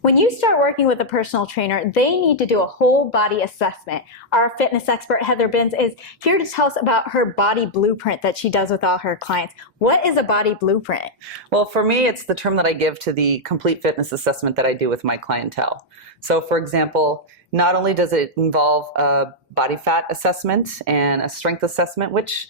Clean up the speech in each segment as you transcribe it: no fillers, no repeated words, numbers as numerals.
When you start working with a personal trainer, they need to do a whole body assessment. Our fitness expert, Heather Binns, is here to tell us about her body blueprint that she does with all her clients. What is a body blueprint? Well, for me, it's the term that I give to the complete fitness assessment that I do with my clientele. So, for example, not only does it involve a body fat assessment and a strength assessment, which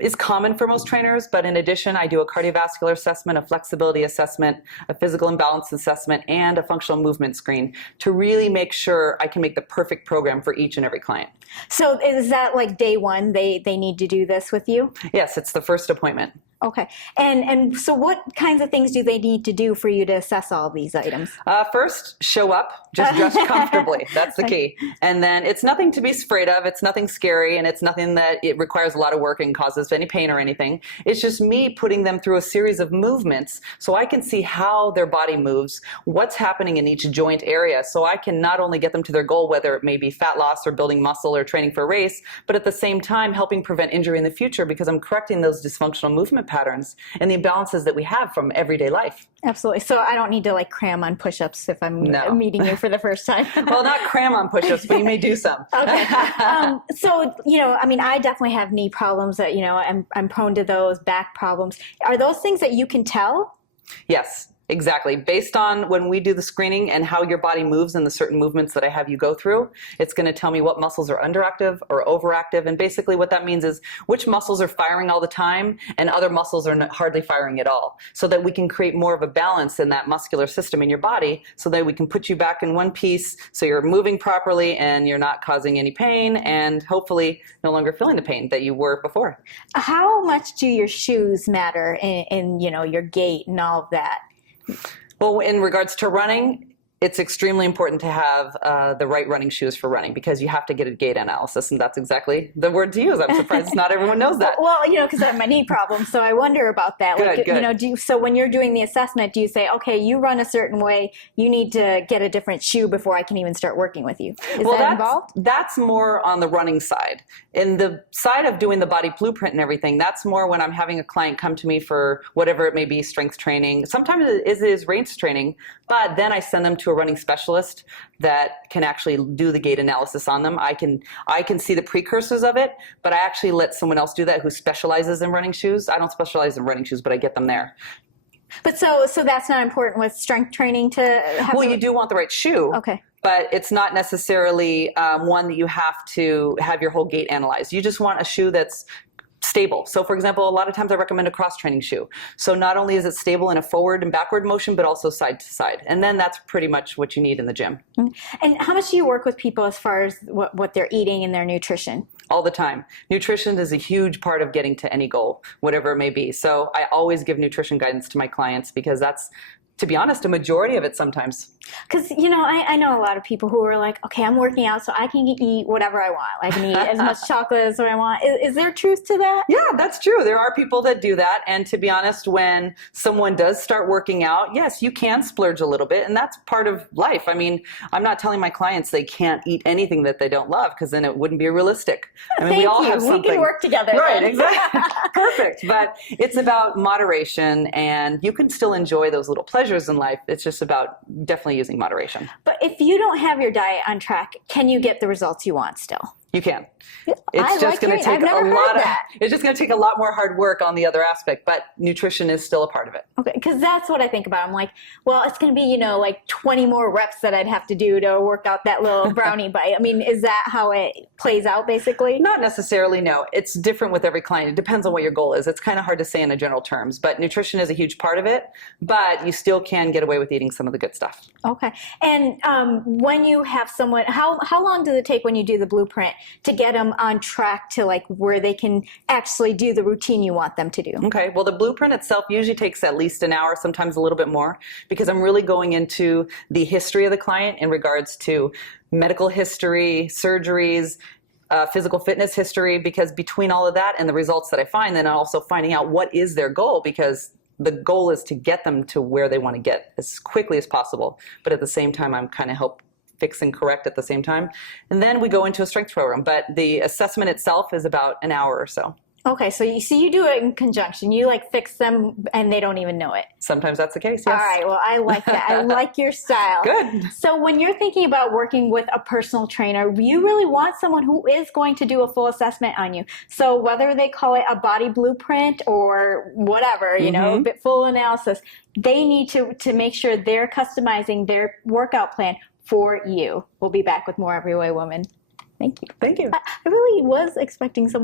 is common for most trainers, but in addition, I do a cardiovascular assessment, a flexibility assessment, a physical imbalance assessment, and a functional movement screen to really make sure I can make the perfect program for each and every client. So is that like day one, they need to do this with you? Yes, it's the first appointment. Okay. And so what kinds of things do they need to do for you to assess all these items? First, show up, just dress comfortably. That's the key. And then it's nothing to be afraid of. It's nothing scary, and it's nothing that it requires a lot of work and causes any pain or anything. It's just me putting them through a series of movements so I can see how their body moves, what's happening in each joint area, so I can not only get them to their goal, whether it may be fat loss or building muscle or training for a race, but at the same time helping prevent injury in the future because I'm correcting those dysfunctional movement patterns and the imbalances that we have from everyday life. Absolutely. So I don't need to like cram on push-ups if I'm meeting you for the first time. Well, not cram on push-ups, but you may do some. Okay. So, I mean, I definitely have knee problems that, I'm prone to those, back problems. Are those things that you can tell? Yes. Exactly. Based on when we do the screening and how your body moves and the certain movements that I have you go through, it's going to tell me what muscles are underactive or overactive. And basically what that means is which muscles are firing all the time and other muscles are hardly firing at all, so that we can create more of a balance in that muscular system in your body so that we can put you back in one piece so you're moving properly and you're not causing any pain and hopefully no longer feeling the pain that you were before. How much do your shoes matter in your gait and all of that? Well, in regards to running, it's extremely important to have the right running shoes for running because you have to get a gait analysis, and that's exactly the word to use. I'm surprised not everyone knows that. Well, because I have my knee problem, so I wonder about that. Good. So when you're doing the assessment, do you say, okay, you run a certain way, you need to get a different shoe before I can even start working with you? Is that involved? That's more on the running side. In the side of doing the body blueprint and everything, that's more when I'm having a client come to me for whatever it may be, strength training. Sometimes it is range training, but then I send them to a running specialist that can actually do the gait analysis on them. I can see the precursors of it, but I actually let someone else do that who specializes in running shoes. I don't specialize in running shoes, but I get them there. But so that's not important with strength training to have? Well, you do want the right shoe. Okay. But it's not necessarily one that you have to have your whole gait analyzed. You just want a shoe that's stable. So for example, a lot of times I recommend a cross-training shoe. So not only is it stable in a forward and backward motion, but also side to side. And then that's pretty much what you need in the gym. And how much do you work with people as far as what they're eating and their nutrition? All the time. Nutrition is a huge part of getting to any goal, whatever it may be. So I always give nutrition guidance to my clients because that's, to be honest, a majority of it sometimes. Because, I know a lot of people who are like, okay, I'm working out so I can eat whatever I want. I can eat as much chocolate as I want. Is there truth to that? Yeah, that's true. There are people that do that. And to be honest, when someone does start working out, yes, you can splurge a little bit. And that's part of life. I mean, I'm not telling my clients they can't eat anything that they don't love because then it wouldn't be realistic. I mean, we all have something. We can work together. Right, then. Exactly. Perfect. But it's about moderation and you can still enjoy those little pleasures in life. It's just about definitely using moderation. But if you don't have your diet on track, can you get the results you want still? You can. It's just going to take it's just going to take a lot more hard work on the other aspect, but nutrition is still a part of it. Okay, because that's what I think about. I'm like, well, it's going to be, like 20 more reps that I'd have to do to work out that little brownie bite. I mean, is that how it plays out basically? Not necessarily, no. It's different with every client. It depends on what your goal is. It's kind of hard to say in a general terms, but nutrition is a huge part of it, but you still can get away with eating some of the good stuff. Okay. And when you have someone, how long does it take when you do the blueprint to get them on track to like where they can actually do the routine you want them to do? Okay, well the blueprint itself usually takes at least an hour, sometimes a little bit more, because I'm really going into the history of the client in regards to medical history, surgeries, physical fitness history, because between all of that and the results that I find, then I'm also finding out what is their goal, because the goal is to get them to where they want to get as quickly as possible. But at the same time, I'm kind of help fix and correct at the same time. And then we go into a strength program. But the assessment itself is about an hour or so. Okay, so you see, you do it in conjunction. You like fix them and they don't even know it. Sometimes that's the case, All yes. right, well, I like that. I like your style. Good. So when you're thinking about working with a personal trainer, you really want someone who is going to do a full assessment on you. So whether they call it a body blueprint or whatever, you know, a bit full analysis, they need to make sure they're customizing their workout plan for you. We'll be back with more Every Way Woman. Thank you. Thank you. I really was expecting some